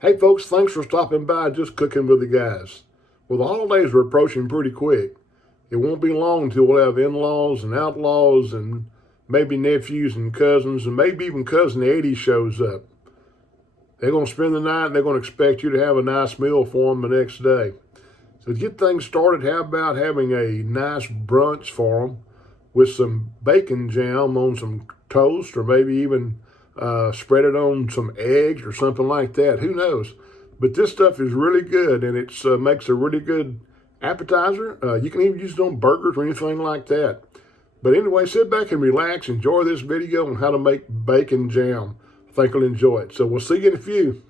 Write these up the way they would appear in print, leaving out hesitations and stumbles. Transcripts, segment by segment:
Hey folks, thanks for stopping by Just Cooking with the Guys. Well, the holidays are approaching pretty quick. It won't be long until we'll have in-laws and outlaws and maybe nephews and cousins and maybe even cousin Eddie shows up. They're going to spend the night and they're going to expect you to have a nice meal for them the next day. So to get things started, how about having a nice brunch for them with some bacon jam on some toast, or maybe even spread it on some eggs or something like that. Who knows? But this stuff is really good, and it makes a really good appetizer. You can even use it on burgers or anything like that. But anyway, sit back and relax. Enjoy this video on how to make bacon jam. I think you'll enjoy it. So we'll see you in a few.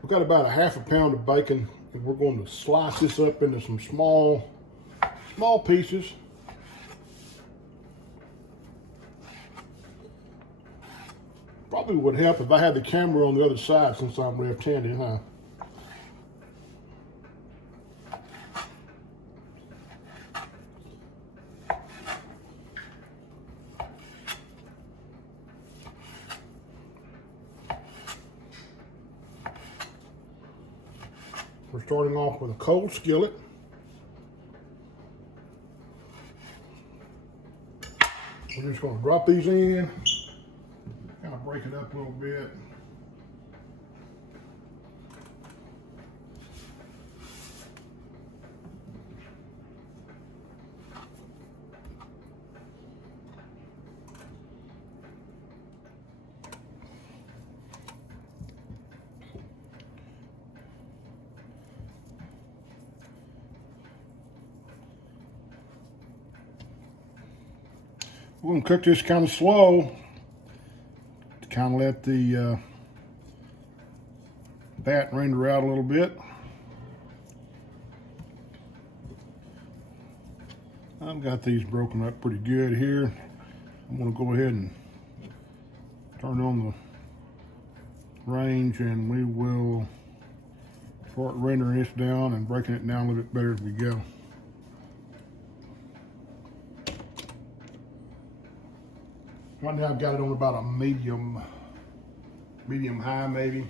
We've got about a half a pound of bacon, and we're going to slice this up into some small pieces. Probably would help if I had the camera on the other side since I'm left-handed, huh? We're starting off with a cold skillet. We're just going to drop these in, kind of break it up a little bit. We're going to cook this kind of slow to kind of let the fat render out a little bit. I've got these broken up pretty good here. I'm going to go ahead and turn on the range, and we will start rendering this down and breaking it down a little bit better as we go. Right now I've got it on about a medium high maybe.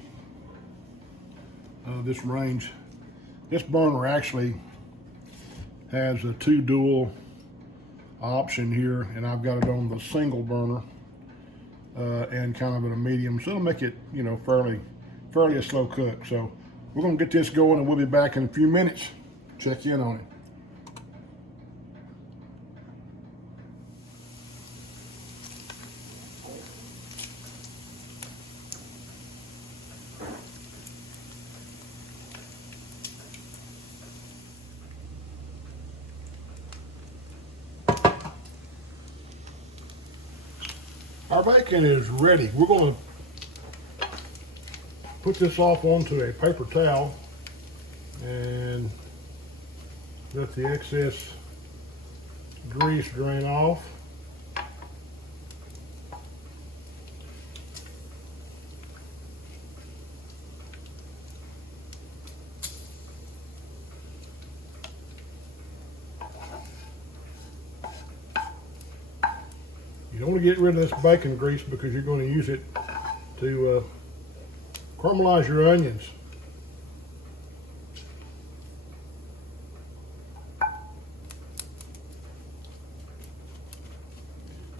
This range. This burner actually has a 2 dual option here, and I've got it on the single burner and kind of at a medium, so it'll make it, you know, fairly a slow cook. So we're gonna get this going, and we'll be back in a few minutes. Check in on it. Our bacon is ready. We're going to put this off onto a paper towel and let the excess grease drain off. You want to get rid of this bacon grease because you're going to use it to caramelize your onions.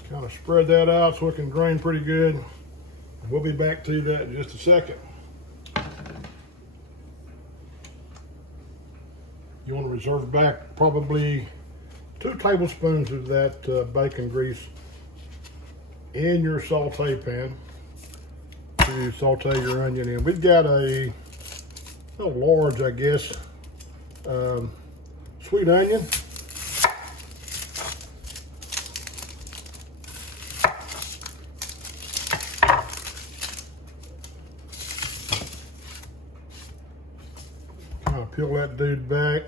Kind of spread that out so it can drain pretty good. We'll be back to that in just a second. You want to reserve back probably 2 tablespoons of that bacon grease in your saute pan to saute your onion in. We've got a large, I guess, sweet onion. Kind of peel that dude back.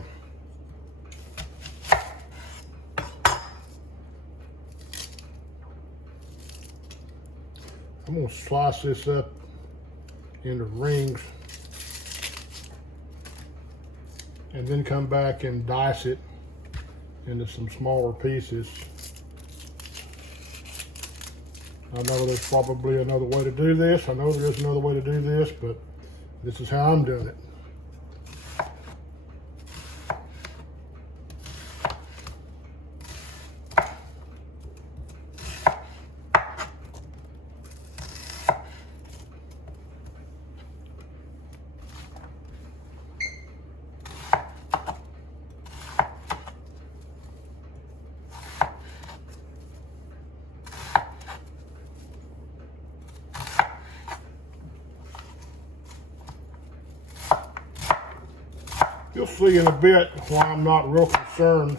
I'm going to slice this up into rings and then come back and dice it into some smaller pieces. I know there's probably another way to do this. I know there is another way to do this, but this is how I'm doing it. You'll see in a bit why I'm not real concerned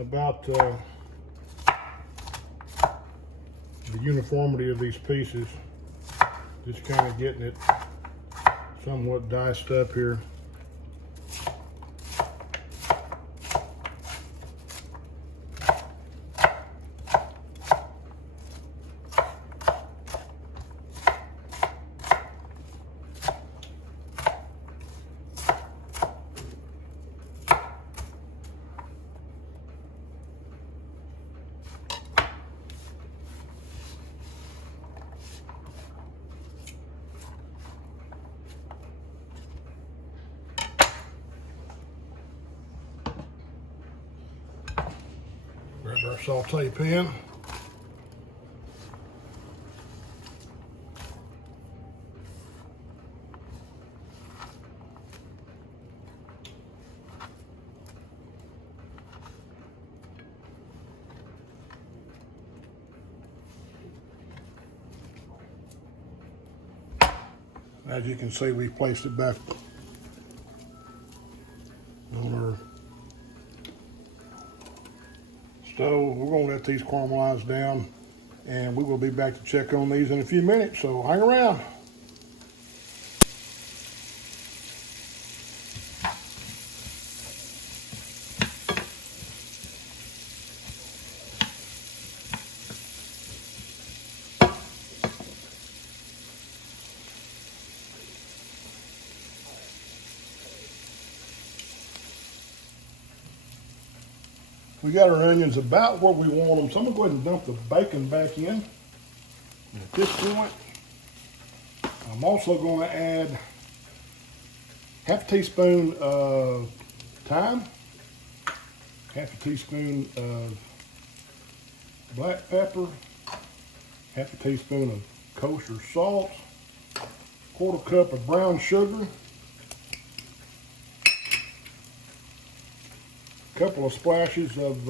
about the uniformity of these pieces. Just kind of getting it somewhat diced up here. Grab our saute pan. As you can see, we placed it back on our stove. We're going to let these caramelize down, and we will be back to check on these in a few minutes, so hang around. We got our onions about where we want them, so I'm going to go ahead and dump the bacon back in. And at this point, I'm also going to add half a teaspoon of thyme, half a teaspoon of black pepper, half a teaspoon of kosher salt, quarter cup of brown sugar, couple of splashes of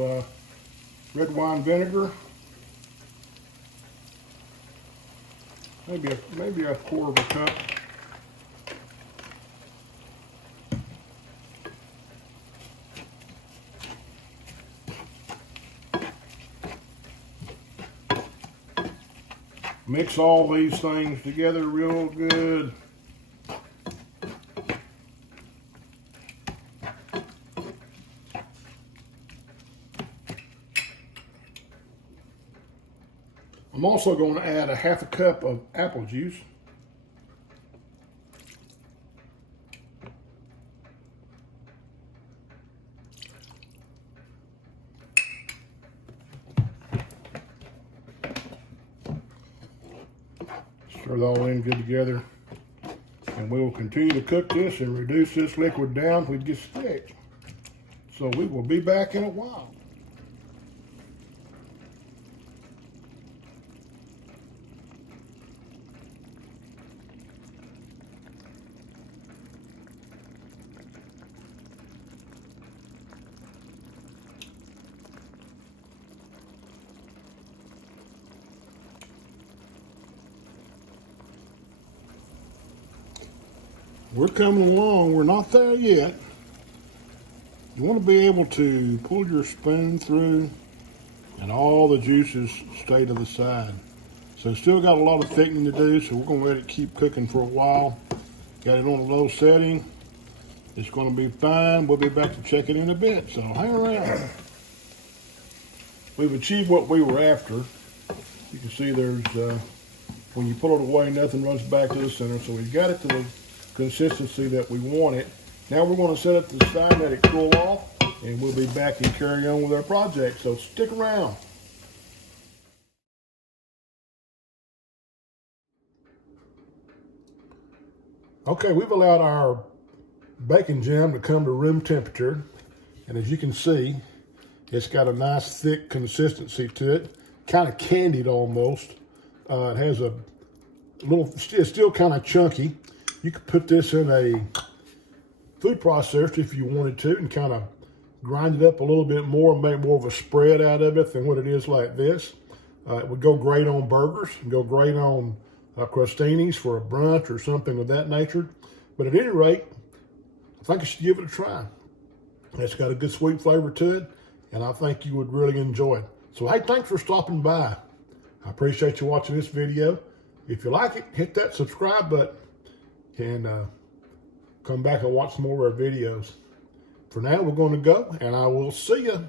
red wine vinegar, maybe a quarter of a cup. Mix all these things together real good. I'm also going to add a half a cup of apple juice. Stir it all in good together. And we will continue to cook this and reduce this liquid down till it gets thick. So we will be back in a while. We're coming along. We're not there yet. You want to be able to pull your spoon through and all the juices stay to the side. So still got a lot of thickening to do, so we're going to let it keep cooking for a while. Got it on a low setting. It's going to be fine. We'll be back to check it in a bit, so hang around. We've achieved what we were after. You can see there's, when you pull it away, nothing runs back to the center, so we've got it to the consistency that we want it. Now we're going to set it to the side and let it cool off, and we'll be back and carry on with our project, so stick around. Okay, we've allowed our bacon jam to come to room temperature. And as you can see, it's got a nice thick consistency to it, kind of candied almost. It has a little, it's still kind of chunky. You could put this in a food processor if you wanted to and kind of grind it up a little bit more and make more of a spread out of it than what it is like this. It would go great on burgers and go great on crostinis for a brunch or something of that nature. But at any rate, I think you should give it a try. It's got a good sweet flavor to it, and I think you would really enjoy it. So hey, thanks for stopping by. I appreciate you watching this video. If you like it, hit that subscribe button and come back and watch some more of our videos. For now, we're going to go, and I will see you.